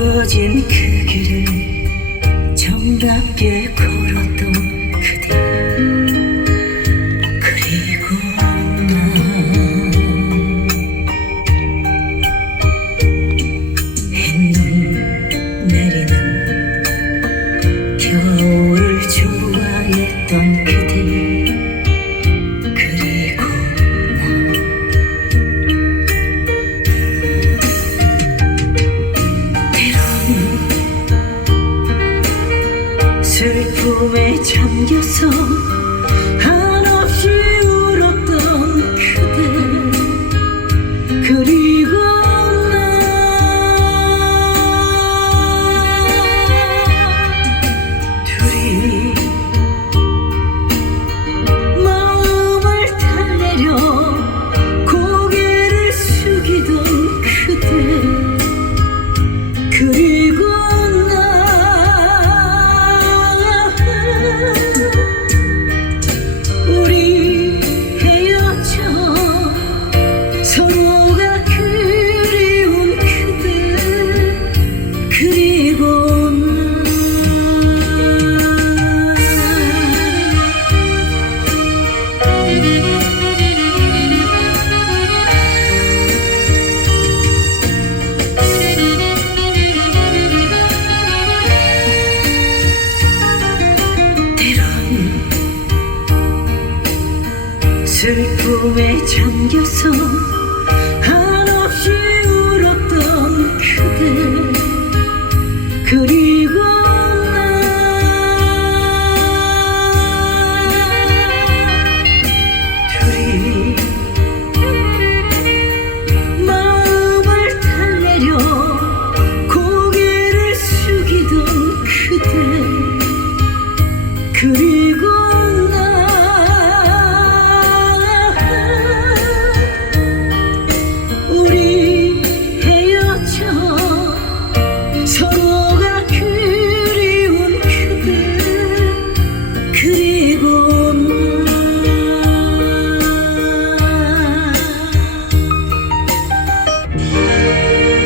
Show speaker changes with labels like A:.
A: 이어진 그 길을 정답게 걸 so 그의 품에 잠겨서